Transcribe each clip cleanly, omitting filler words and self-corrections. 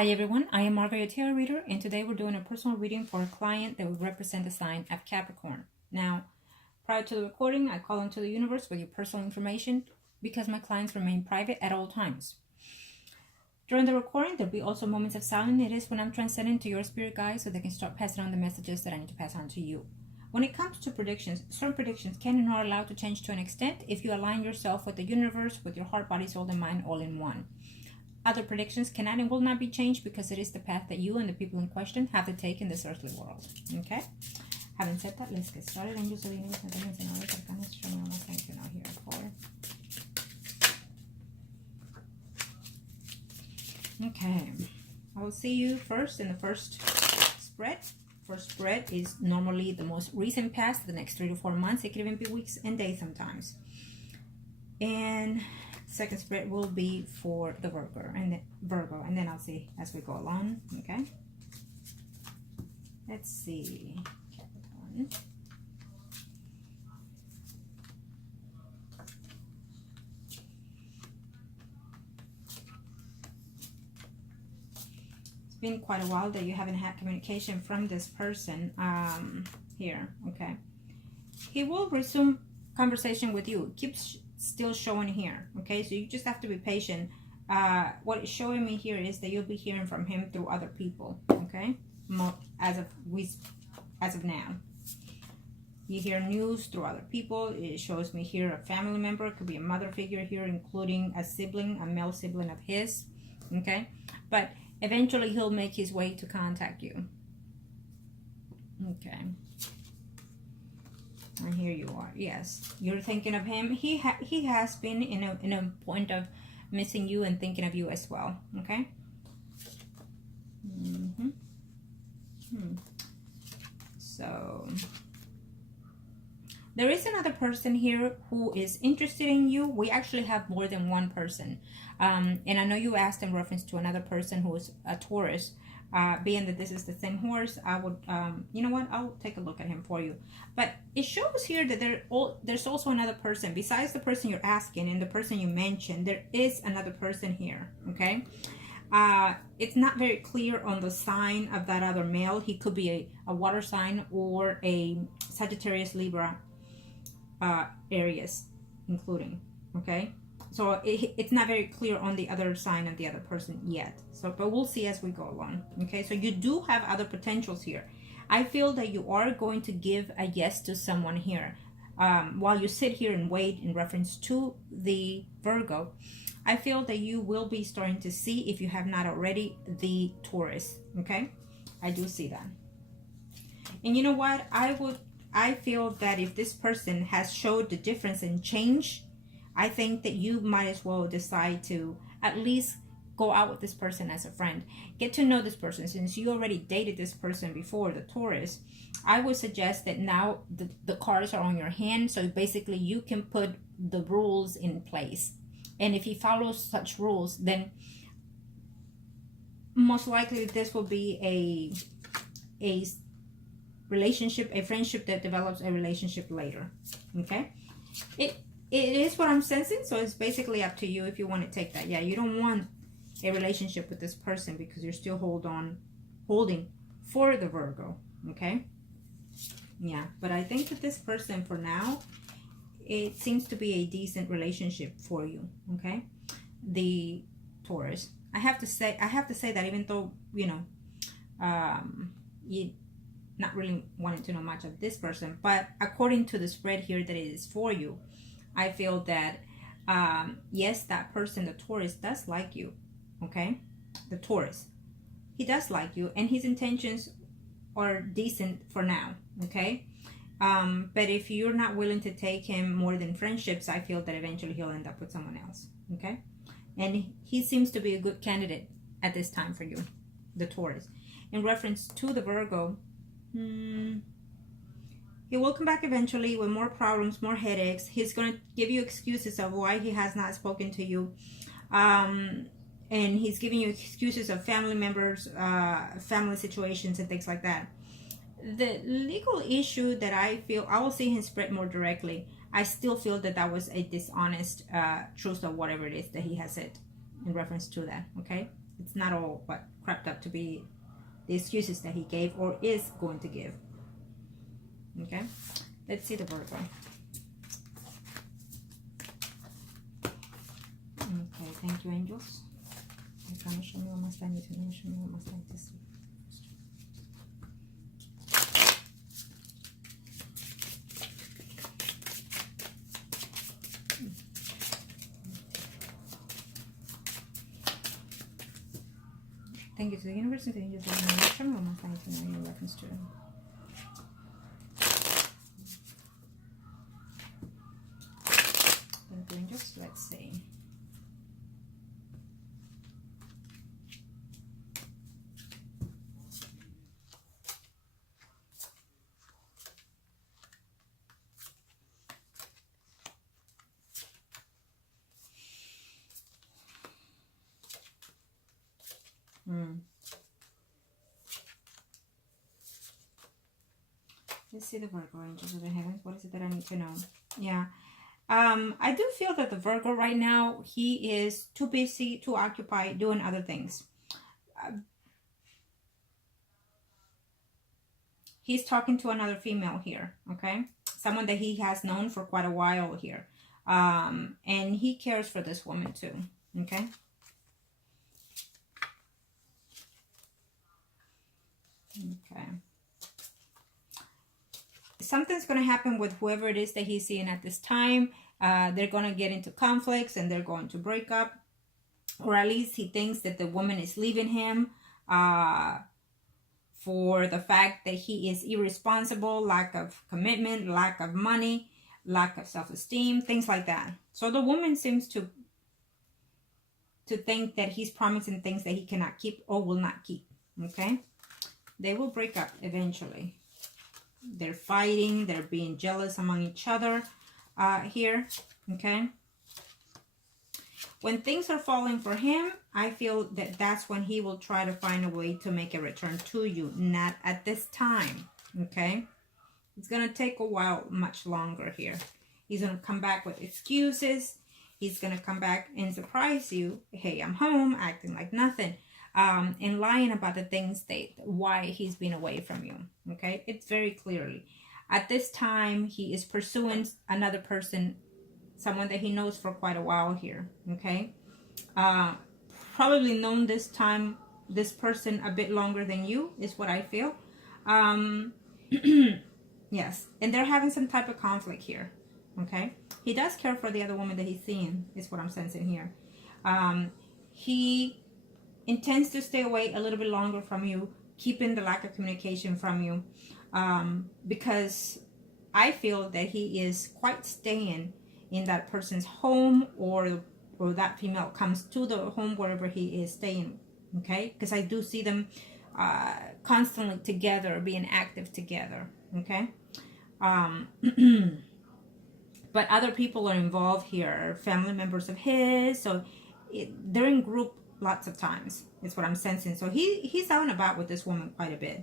Hi everyone, I am Margourtarotreader, and today we're doing a personal reading for a client that would represent the sign of Capricorn. Now, prior to the recording, I call into the universe with your personal information because my clients remain private at all times. During the recording, there'll be also moments of silence. It is when I'm transcending to your spirit guides so they can start passing on the messages that I need to pass on to you. When it comes to predictions, certain predictions can and are allowed to change to an extent if you align yourself with the universe, with your heart, body, soul, and mind all in one. Other predictions cannot and will not be changed because it is the path that you and the people in question have to take in this earthly world. Okay? Having said that, let's get started. Angels of the universe, and demons and all that kind of show me almost thank you now here for. Okay. I will see you first in the first spread. First spread is normally the most recent past, the next 3 to 4 months. It could even be weeks and days sometimes. And second spread will be for the Virgo, and then I'll see as we go along. Okay, let's see. Capricorn. It's been quite a while that you haven't had communication from this person here. Okay, he will resume conversation with you. Keeps still showing here. Okay, so you just have to be patient. What it's showing me here is that you'll be hearing from him through other people. Okay, as of now, you hear news through other people. It shows me here a family member. It could be a mother figure here, including a sibling, a male sibling of his. Okay, but eventually he'll make his way to contact you. Okay. And here you are. Yes, you're thinking of him. He has been in a point of missing you and thinking of you as well. Okay. So there is another person here who is interested in you. We actually have more than one person, and I know you asked in reference to another person who is a Taurus. Being that this is the same horse, I would, you know what, I'll take a look at him for you. But it shows here that there's also another person besides the person you're asking and the person you mentioned. There is another person here. Okay, it's not very clear on the sign of that other male. He could be a water sign or a Sagittarius, Libra, Aries including. Okay, so it's not very clear on the other sign of the other person yet. So, but we'll see as we go along. Okay, so you do have other potentials here. I feel that you are going to give a yes to someone here. While you sit here and wait in reference to the Virgo, I feel that you will be starting to see, if you have not already, the Taurus. Okay, I do see that. And you know what? I feel that if this person has showed the difference and change, I think that you might as well decide to at least go out with this person as a friend. Get to know this person. Since you already dated this person before, the Taurus, I would suggest that now the cards are on your hand. So basically you can put the rules in place. And if he follows such rules, then most likely this will be a relationship, a friendship that develops a relationship later. Okay? It is what I'm sensing, so it's basically up to you if you want to take that. Yeah, you don't want a relationship with this person because you're still holding for the Virgo. Okay? Yeah, but I think that this person for now, it seems to be a decent relationship for you. Okay? The Taurus. I have to say that even though, you know, you not really wanting to know much of this person, but according to the spread here that it is for you, I feel that yes, that person, the Taurus, does like you. Okay, the Taurus, he does like you, and his intentions are decent for now. Okay, but if you're not willing to take him more than friendships, I feel that eventually he'll end up with someone else. Okay, and he seems to be a good candidate at this time for you, the Taurus. In reference to the Virgo, he will come back eventually with more problems, more headaches. He's going to give you excuses of why he has not spoken to you. And he's giving you excuses of family members, family situations, and things like that. The legal issue that I feel, I will see him spread more directly. I still feel that that was a dishonest truth of whatever it is that he has said in reference to that, okay? It's not all what crept up to be the excuses that he gave or is going to give. Okay, let's see the Virgo. Okay, thank you, angels. I'm trying to show me what must I need to know. Show me what must I need to see. Thank you to the universe and the angels. Show me what must I need to know in reference to. Thank you, angels. Let's see. Let's see the Virgo angels of the heavens. What is it that I need to know? Yeah. I do feel that the Virgo right now, he is too busy, too occupied doing other things. He's talking to another female here, okay? Someone that he has known for quite a while here. And he cares for this woman too, okay? Okay. Something's going to happen with whoever it is that he's seeing at this time. They're going to get into conflicts and they're going to break up. Or at least he thinks that the woman is leaving him for the fact that he is irresponsible, lack of commitment, lack of money, lack of self-esteem, things like that. So the woman seems to think that he's promising things that he cannot keep or will not keep, okay? They will break up eventually. They're fighting, they're being jealous among each other here, okay? When things are falling for him, I feel that that's when he will try to find a way to make a return to you. Not at this time, okay? It's going to take a while, much longer here. He's going to come back with excuses. He's going to come back and surprise you. Hey, I'm home, acting like nothing. And lying about the things why he's been away from you, okay? It's very clearly. At this time, he is pursuing another person, someone that he knows for quite a while here, okay? Probably known this person a bit longer than you, is what I feel. Yes, and they're having some type of conflict here, okay? He does care for the other woman that he's seeing, is what I'm sensing here. He intends to stay away a little bit longer from you, keeping the lack of communication from you, because I feel that he is quite staying in that person's home, or that female comes to the home wherever he is staying, okay? Because I do see them constantly together, being active together, okay? But other people are involved here, family members of his, so they're in group lots of times, is what I'm sensing. So he's out and about with this woman quite a bit.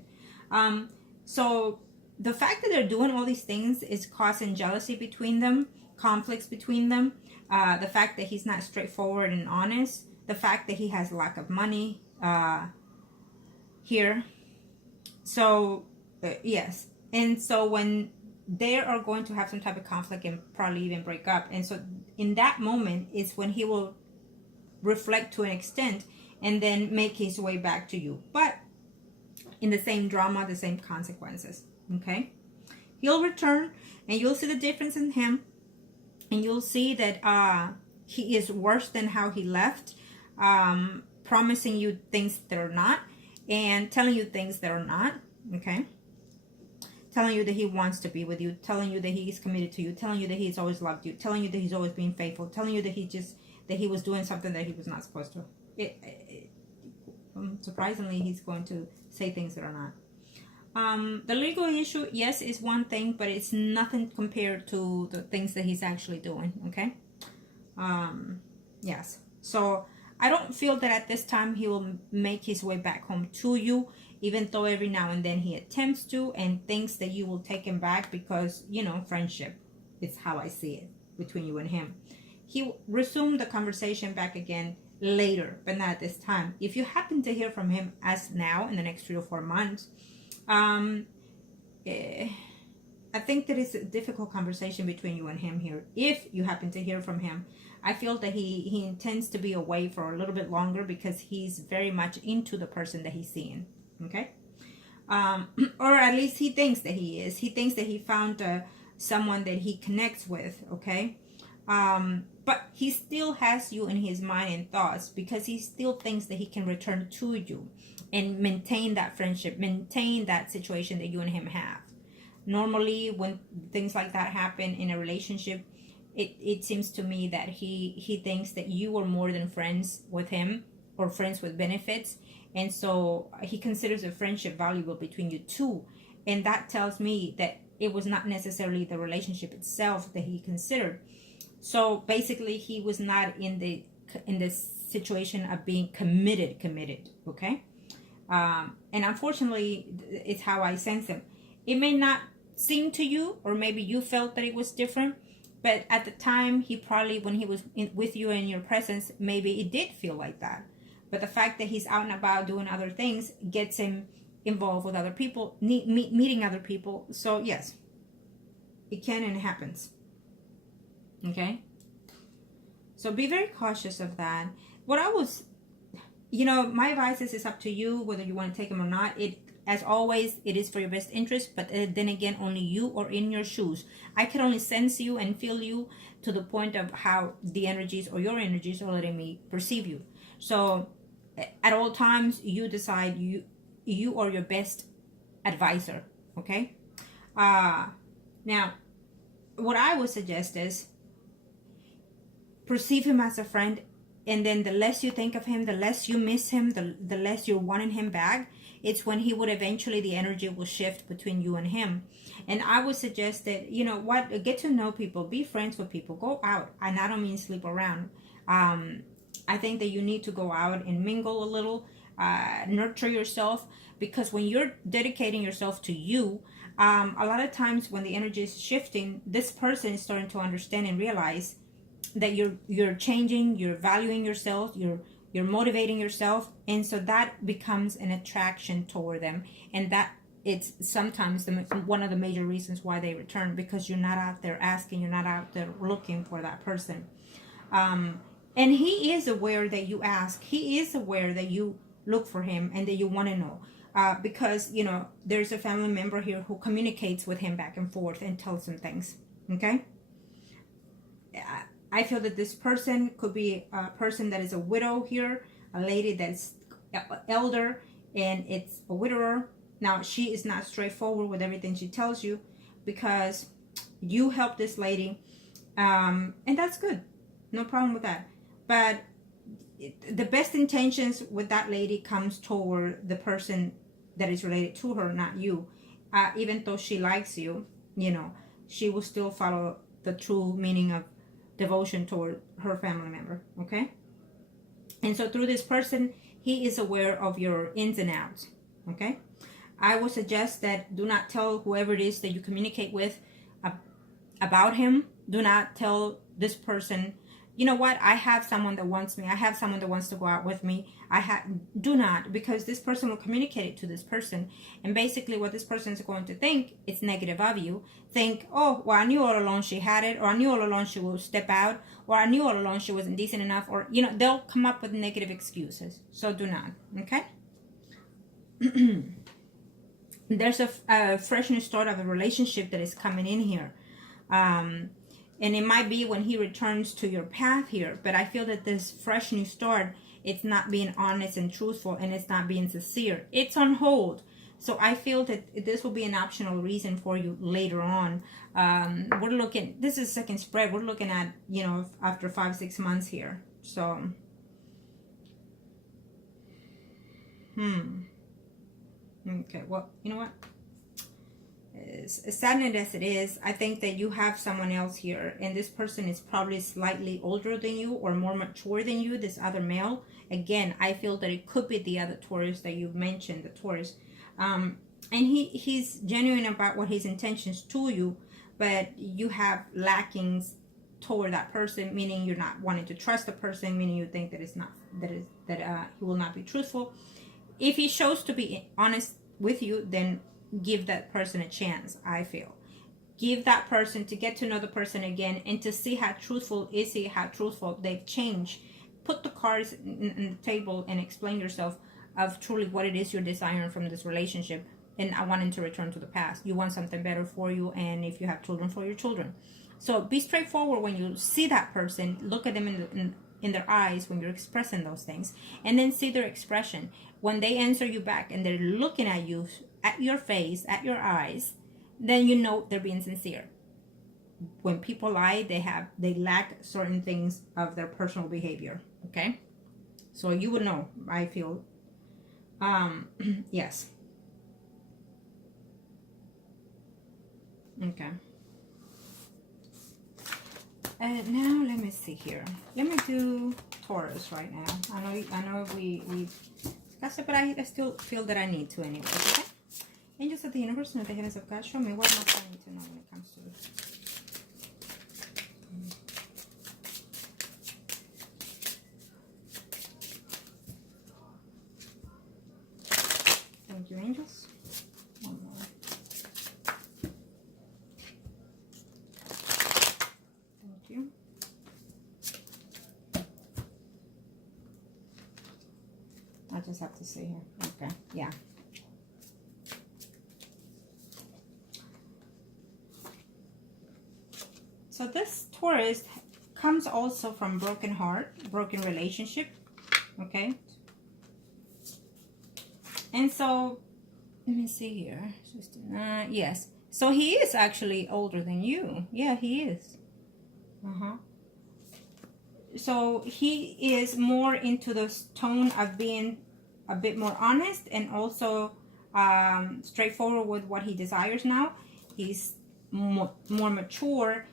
So the fact that they're doing all these things is causing jealousy between them, conflicts between them. The fact that he's not straightforward and honest. The fact that he has lack of money here. So, yes. And so when they are going to have some type of conflict and probably even break up. And so in that moment is when he will reflect to an extent and then make his way back to you, but in the same drama, the same consequences, okay? He'll return and you'll see the difference in him, and you'll see that he is worse than how he left, promising you things that are not, and telling you things that are not, okay? Telling you that he wants to be with you, telling you that he is committed to you, telling you that he's always loved you, telling you that he's always been faithful, telling you that he was doing something that he was not supposed to. Surprisingly, he's going to say things that are not. The legal issue, yes, is one thing, but it's nothing compared to the things that he's actually doing, okay? Yes. So I don't feel that at this time he will make his way back home to you, even though every now and then he attempts to and thinks that you will take him back because, you know, friendship. It's how I see it between you and him. He resumed the conversation back again later, but not at this time. If you happen to hear from him as now in the next 3 or 4 months, I think that it's a difficult conversation between you and him here. If you happen to hear from him, I feel that he intends to be away for a little bit longer because he's very much into the person that he's seeing. Okay? Or at least he thinks that he is. He thinks that he found someone that he connects with. Okay? But he still has you in his mind and thoughts because he still thinks that he can return to you and maintain that friendship, maintain that situation that you and him have. Normally, when things like that happen in a relationship, it seems to me that he thinks that you are more than friends with him or friends with benefits. And so he considers a friendship valuable between you two. And that tells me that it was not necessarily the relationship itself that he considered. So basically, he was not in the situation of being committed. Okay. And unfortunately, it's how I sense him. It may not seem to you, or maybe you felt that it was different, but at the time, he probably, when he was with you in your presence, maybe it did feel like that. But the fact that he's out and about doing other things gets him involved with other people, meeting other people. So yes, it can and it happens. Okay? So be very cautious of that. What I was, my advice is it's up to you whether you want to take them or not. As always, it is for your best interest, but then again, only you are in your shoes. I can only sense you and feel you to the point of how the energies or your energies are letting me perceive you. So at all times, you decide you are your best advisor, okay? Now, what I would suggest is perceive him as a friend, and then the less you think of him, the less you miss him, the less you're wanting him back. It's when he would eventually, the energy will shift between you and him. And I would suggest that, get to know people, be friends with people, go out. And I don't mean sleep around. I think that you need to go out and mingle a little, nurture yourself, because when you're dedicating yourself to you, a lot of times when the energy is shifting, this person is starting to understand and realize that you're changing, you're valuing yourself, you're motivating yourself, and so that becomes an attraction toward them, and that it's sometimes one of the major reasons why they return, because you're not out there asking, you're not out there looking for that person. And he is aware that you ask, he is aware that you look for him and that you want to know, because there's a family member here who communicates with him back and forth and tells him things. Okay, I feel that this person could be a person that is a widow here, a lady that's elder, and it's a widower. Now, she is not straightforward with everything she tells you because you help this lady, and that's good. No problem with that. But the best intentions with that lady comes toward the person that is related to her, not you. Even though she likes you, she will still follow the true meaning of devotion toward her family member. Okay? And so through this person, he is aware of your ins and outs. Okay? I would suggest that do not tell whoever it is that you communicate with about him. Do not tell this person, you know what, I have someone that wants me, I have someone that wants to go out with me. Do not, because this person will communicate it to this person, and basically what this person is going to think, it's negative of you. Think, oh, well, I knew all along she had it, or I knew all along she will step out, or I knew all along she wasn't decent enough, or they'll come up with negative excuses. So do not. Okay. There's a fresh new start of a relationship that is coming in here, and it might be when he returns to your path here, but I feel that this fresh new start, it's not being honest and truthful, and it's not being sincere. It's on hold. So I feel that this will be an optional reason for you later on. We're looking, this is second spread, we're looking at, after 5-6 months here. So, okay, well, you know what? As saddened as it is, I think that you have someone else here, and this person is probably slightly older than you or more mature than you, this other male. Again, I feel that it could be the other Taurus that you've mentioned, the Taurus. And he's genuine about what his intentions to you, but you have lackings toward that person, meaning you're not wanting to trust the person, meaning you think that it's not he will not be truthful. If he shows to be honest with you, then give that person a chance. I feel give that person to get to know the person again and to see how truthful is he, how truthful they've changed. Put the cards in the table and explain yourself of truly what it is you're desiring from this relationship. And I want him to return to the past. You want something better for you, and if you have children, for your children. So be straightforward when you see that person. Look at them in their eyes when you're expressing those things, and then see their expression when they answer you back and they're looking at you, at your face, at your eyes. Then you know they're being sincere. When people lie, they lack certain things of their personal behavior. Okay, so you would know. I feel, yes. Okay. Now let me see here. Let me do Taurus right now. I know we discussed it, but I still feel that I need to anyway. Okay. Angels of the universe and the heavens of God, show me what must I need to know when it comes to this. Thank you, angels. One more. Thank you. I just have to see here. Okay, yeah. So this Taurus comes also from broken heart, broken relationship, okay? And so, let me see here. Yes. So he is actually older than you. Yeah, he is. So he is more into the tone of being a bit more honest and also straightforward with what he desires now. He's more mature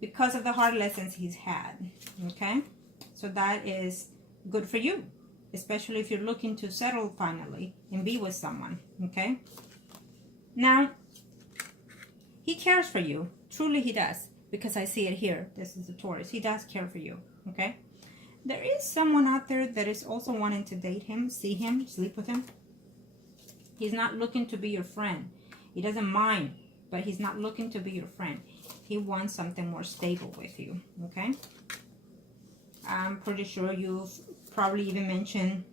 because of the hard lessons he's had. Okay, so that is good for you, especially if you're looking to settle finally and be with someone. Okay, now he cares for you. Truly he does, because I see it here. This is the Taurus. He does care for you. Okay, there is someone out there that is also wanting to date him, see him, sleep with him. He's not looking to be your friend. He doesn't mind, but he's not looking to be your friend. He wants something more stable with you. Okay, I'm pretty sure you've probably even mentioned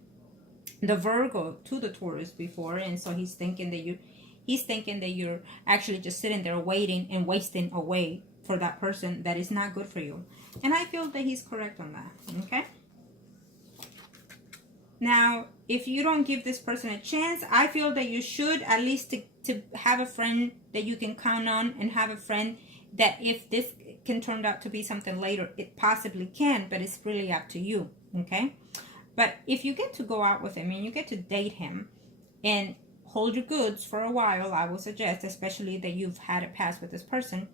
the Virgo to the Taurus before, and so he's thinking that you're actually just sitting there waiting and wasting away for that person that is not good for you. And I feel that he's correct on that. Okay, now if you don't give this person a chance, I feel that you should at least to have a friend that you can count on, and have a friend that if this can turn out to be something later, it possibly can, but it's really up to you. Okay, but if you get to go out with him and you get to date him and hold your goods for a while, I would suggest, especially that you've had a past with this person,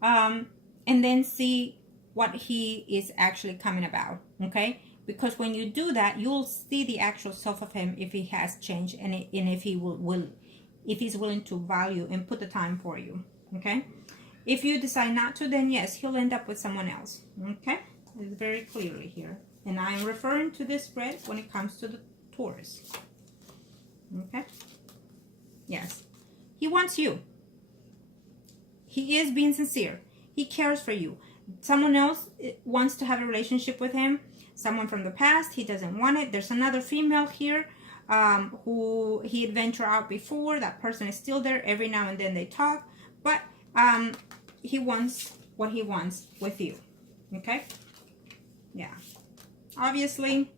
and then see what he is actually coming about. Okay, because when you do that, you'll see the actual self of him, if he has changed, and if he if he's willing to value and put the time for you. Okay, if you decide not to, then yes, he'll end up with someone else. Okay, it's very clearly here, and I am referring to this spread when it comes to the Taurus. Okay, yes, he wants you. He is being sincere. He cares for you. Someone else wants to have a relationship with him. Someone from the past, he doesn't want it. There's another female here who he had ventured out before. That person is still there. Every now and then they talk, but he wants what he wants with you. Okay, yeah, obviously.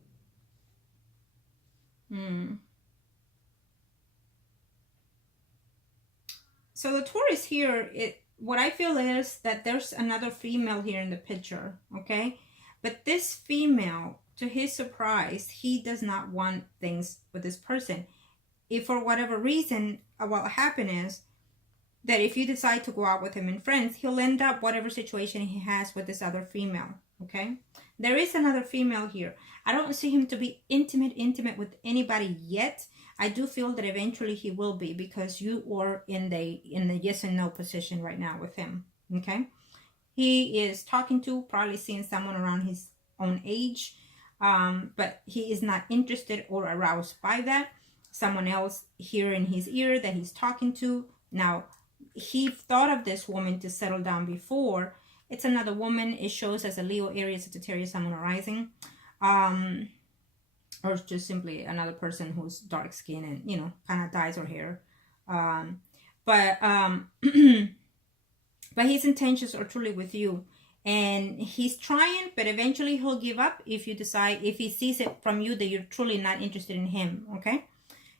So the Taurus here, what I feel is that there's another female here in the picture. Okay, but this female, to his surprise, he does not want things with this person. If for whatever reason, what will happen is that if you decide to go out with him and friends, he'll end up whatever situation he has with this other female. Okay, there is another female here. I don't see him to be intimate with anybody yet. I do feel that eventually he will be, because you are in the yes and no position right now with him. Okay, he is talking to, probably seeing someone around his own age. but he is not interested or aroused by that. Someone else here in his ear that he's talking to. Now, he thought of this woman to settle down before. It's another woman. It shows as a Leo, Aries, Sagittarius, Sun, Moon, rising. Or just simply another person who's dark skin and, you know, kind of dyes her hair. But his intentions are truly with you. And he's trying, but eventually he'll give up if you decide, if he sees it from you that you're truly not interested in him, okay?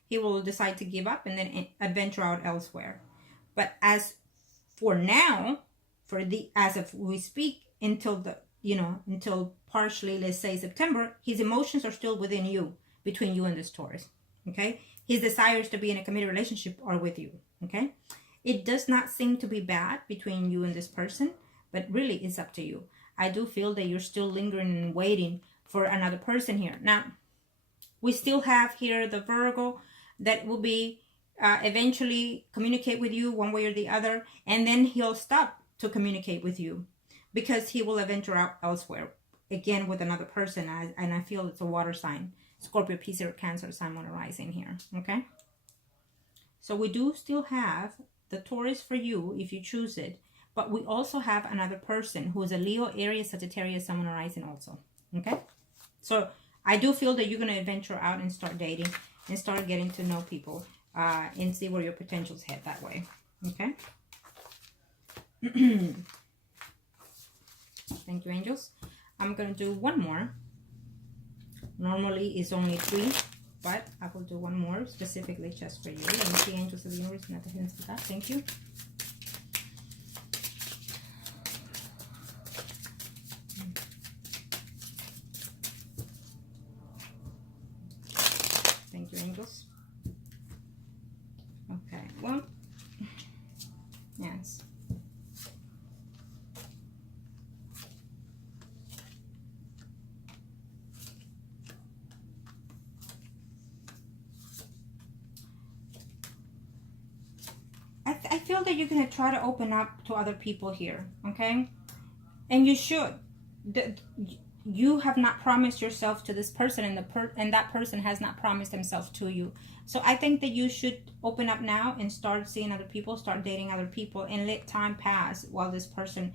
He will decide to give up and then adventure out elsewhere. But as for now, as of we speak, until until partially, let's say September, his emotions are still within you, between you and this Taurus, okay? His desires to be in a committed relationship are with you, okay? It does not seem to be bad between you and this person, but really it's up to you. I do feel that you're still lingering and waiting for another person here. Now, we still have here the Virgo that will be eventually communicate with you one way or the other, and then he'll stop to communicate with you because he will venture out elsewhere, again with another person, and I feel it's a water sign. Scorpio, Pisces, Cancer, Sun, Moon, rising here, okay? So we do still have the Taurus for you if you choose it, but we also have another person who is a Leo, Aries, Sagittarius, Sun, Moon, rising also, okay? So I do feel that you're going to venture out and start dating and start getting to know people and see where your potentials head that way, okay? Thank you, angels. I'm going to do one more. Normally it's only 3, but I will do one more specifically just for you. Let me see, angels of the universe, not the hints for that. Thank you. Thank you, angels. Okay, well, yes. I feel that you're going to try to open up to other people here, okay? And you should. You have not promised yourself to this person, and that person has not promised himself to you. So I think that you should open up now and start seeing other people, start dating other people, and let time pass while this person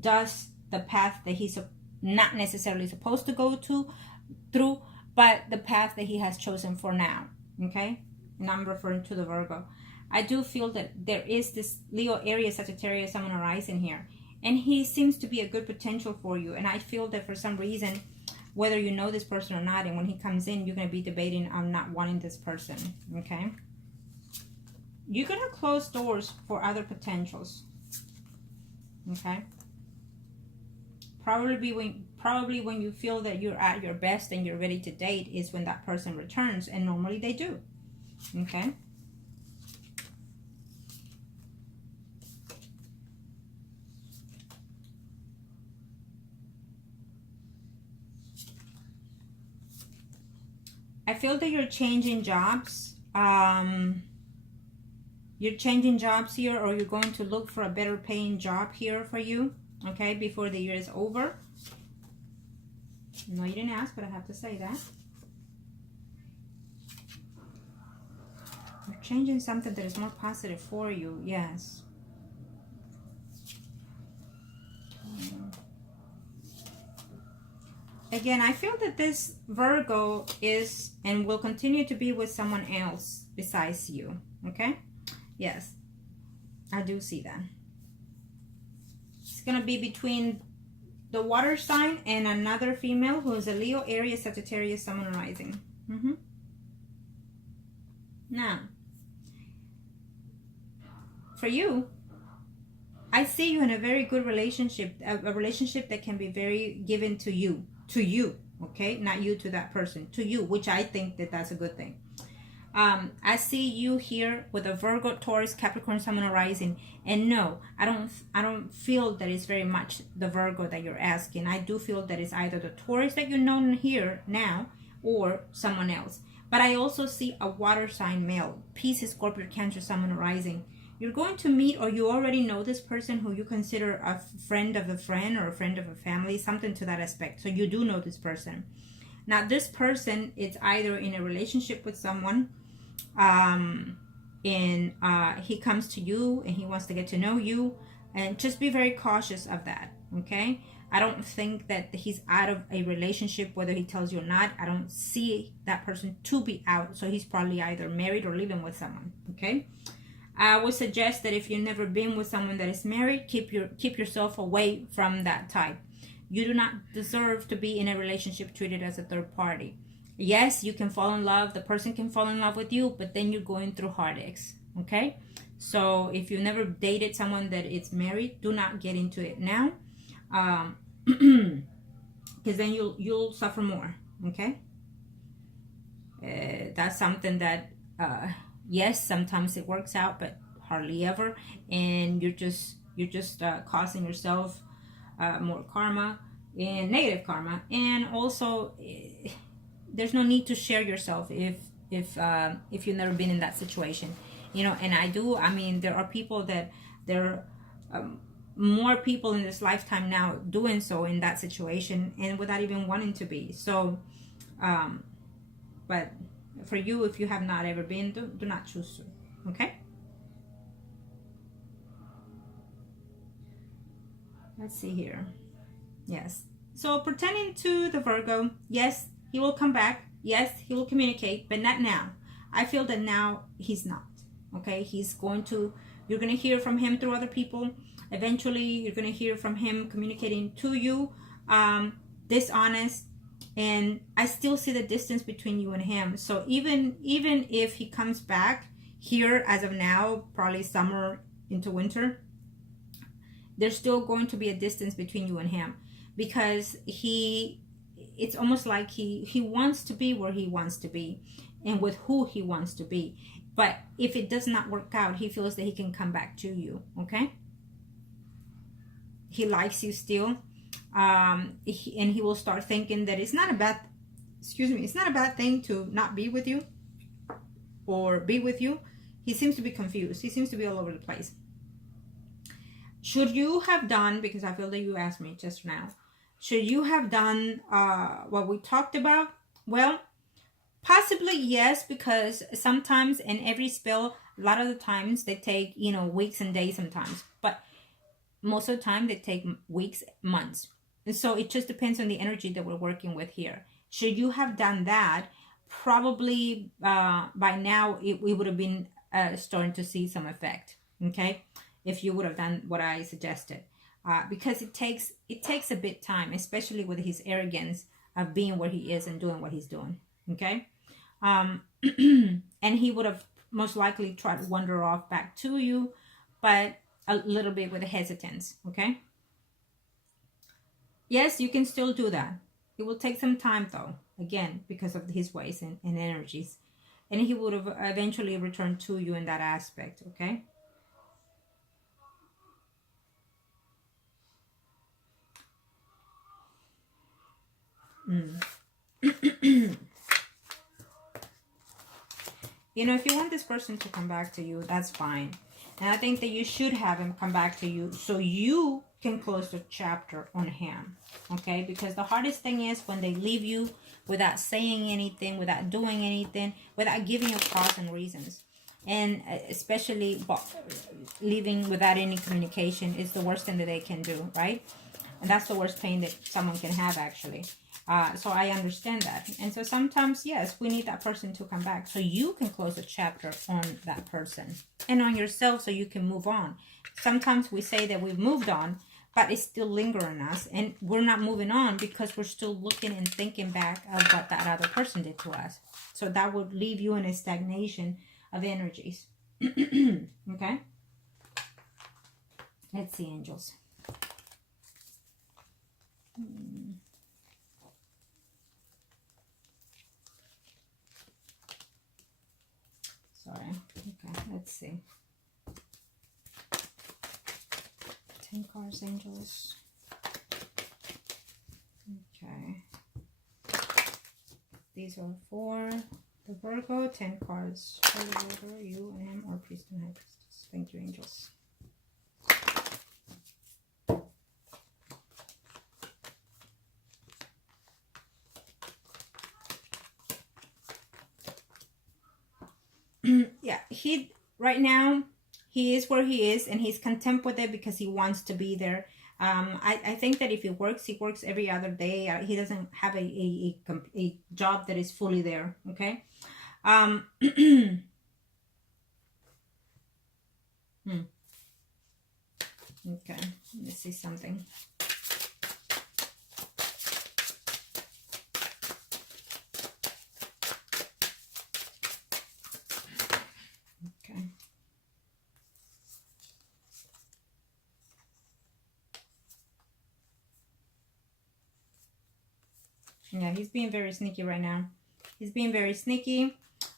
does the path that he's not necessarily supposed to go through, but the path that he has chosen for now, okay? And I'm referring to the Virgo. I do feel that there is this Leo, Aries, Sagittarius, Sun, Moon, rising here. And he seems to be a good potential for you. And I feel that for some reason, whether you know this person or not, and when he comes in, you're going to be debating on not wanting this person, okay? You're going to close doors for other potentials, okay? Probably when you feel that you're at your best and you're ready to date is when that person returns. And normally they do, okay? I feel that you're changing jobs. You're changing jobs here, or you're going to look for a better paying job here for you, okay, before the year is over. No, you didn't ask, but I have to say that. You're changing something that is more positive for you, yes. Again, I feel that this Virgo is and will continue to be with someone else besides you, okay? Yes, I do see that. It's going to be between the water sign and another female who is a Leo, Aries, Sagittarius, Sun, Moon, rising. Now, for you, I see you in a very good relationship, a relationship that can be very given to you, okay? Not you to that person, to you, which I think that that's a good thing. I see you here with a Virgo, Taurus, Capricorn, Sun, Moon, rising, and no, I don't feel that it's very much the Virgo that you're asking. I do feel that it's either the Taurus that you know here now or someone else. But I also see a water sign male, Pisces, Scorpio, Cancer, Sun, Moon, rising, you're going to meet, or you already know this person who you consider a friend of a friend or a friend of a family, something to that aspect. So you do know this person. Now this person is either in a relationship with someone, and he comes to you and he wants to get to know you, and just be very cautious of that. Okay, I don't think that he's out of a relationship, whether he tells you or not. I don't see that person to be out, so he's probably either married or living with someone. Okay, I would suggest that if you've never been with someone that is married, keep yourself away from that type. You do not deserve to be in a relationship treated as a third party. Yes, you can fall in love, the person can fall in love with you, but then you're going through heartaches. Okay, so if you've never dated someone that is married, do not get into it now, because then you'll suffer more. Okay, that's something that yes, sometimes it works out, but hardly ever, and you're just causing yourself more karma and negative karma. And also there's no need to share yourself if you've never been in that situation, you know. And I mean, there are people that there are more people in this lifetime now doing so in that situation, and without even wanting to be so. But for you, if you have not ever been, do not choose to. Okay, let's see here. Yes, so pertaining to the Virgo, yes, he will come back. Yes, he will communicate, but not now. I feel that now he's not. Okay, he's going to, you're going to hear from him through other people. Eventually, you're going to hear from him communicating to you, dishonest. And I still see the distance between you and him. So even if he comes back here as of now, probably summer into winter, there's still going to be a distance between you and him, because it's almost like he wants to be where he wants to be and with who he wants to be. But if it does not work out, he feels that he can come back to you. Okay, he likes you still, and he will start thinking that it's not a bad thing to not be with you or be with you. He seems to be confused. He seems to be all over the place. Should you have done, because I feel that you asked me just now, should you have done what we talked about? Well, possibly yes, because sometimes in every spell, a lot of the times they take, weeks and days sometimes. But most of the time they take weeks, months. And so it just depends on the energy that we're working with here. Should you have done that, probably by now we would have been starting to see some effect. Okay, if you would have done what I suggested, because it takes a bit time, especially with his arrogance of being where he is and doing what he's doing. Okay, and he would have most likely tried to wander off back to you, but a little bit with a hesitance. Okay, yes, you can still do that. It will take some time though, again, because of his ways and energies, and he would have eventually returned to you in that aspect. Okay. If you want this person to come back to you, that's fine. And I think that you should have him come back to you so you can close the chapter on him. Okay? Because the hardest thing is when they leave you without saying anything, without doing anything, without giving you cause and reasons. And especially leaving without any communication is the worst thing that they can do, right? And that's the worst pain that someone can have, actually. So I understand that. And so sometimes, yes, we need that person to come back so you can close a chapter on that person and on yourself so you can move on. Sometimes we say that we've moved on, but it's still lingering us. And we're not moving on because we're still looking and thinking back of what that other person did to us. So that would leave you in a stagnation of energies. Okay? Let's see, angels. Sorry. Okay, let's see. 10 cards, angels. Okay. These are for the Virgo. 10 cards for the Virgo, you and him, or priest and high priestess. Thank you, angels. Yeah, right now, he is where he is, and he's content with it because he wants to be there. I think that if he works every other day. He doesn't have a job that is fully there, okay? Okay, let's see something. Okay. Yeah, he's being very sneaky right now. He's being very sneaky.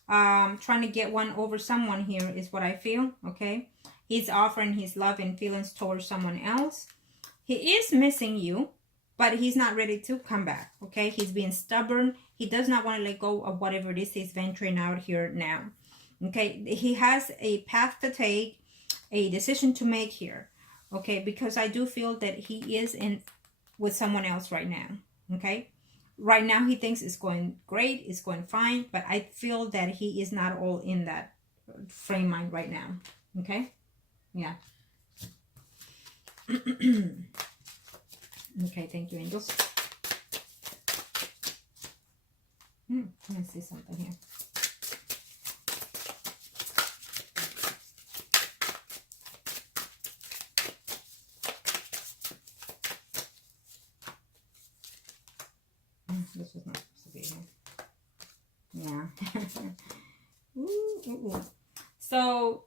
Trying to get one over someone here is what I feel, okay? He's offering his love and feelings towards someone else. He is missing you, but he's not ready to come back, okay? He's being stubborn. He does not want to let go of whatever it is he's venturing out here now, okay? He has a path to take, a decision to make here, okay? Because I do feel that he is in with someone else right now, okay? Right now, he thinks it's going great, it's going fine, but I feel that he is not all in that frame mind right now, okay? Yeah. Okay, thank you, angels. Let me see something here. This was not supposed to be here. Yeah. So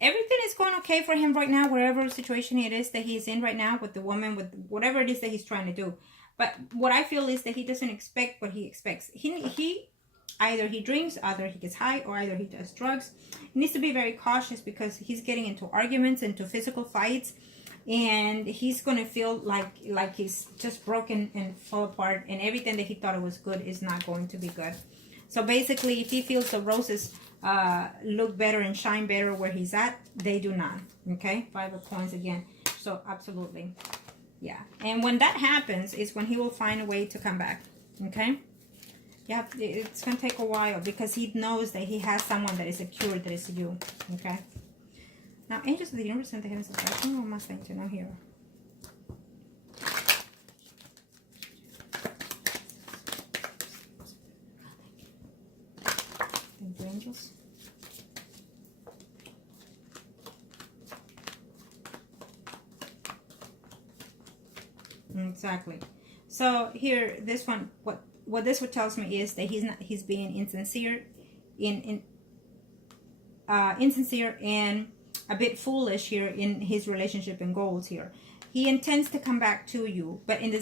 everything is going okay for him right now, wherever situation it is that he's in right now, with the woman, with whatever it is that he's trying to do. But what I feel is that he doesn't expect what he expects. He either he drinks, either he gets high, or either he does drugs. He needs to be very cautious because he's getting into arguments, into physical fights, and he's gonna feel like he's just broken and fall apart, and everything that he thought it was good is not going to be good. So basically, if he feels the roses look better and shine better where he's at, they do not. Okay, 5 of coins again. So absolutely, yeah. And when that happens is when he will find a way to come back. Okay, yeah, it's gonna take a while because he knows that he has someone that is secure, that is you. Okay. Now, angels of the universe and the heavens of God, what must I need to know here? Thank you, angels. Exactly. So here, this one, what this one tells me is that he's being insincere, insincere and a bit foolish here in his relationship and goals here. He intends to come back to you, but in this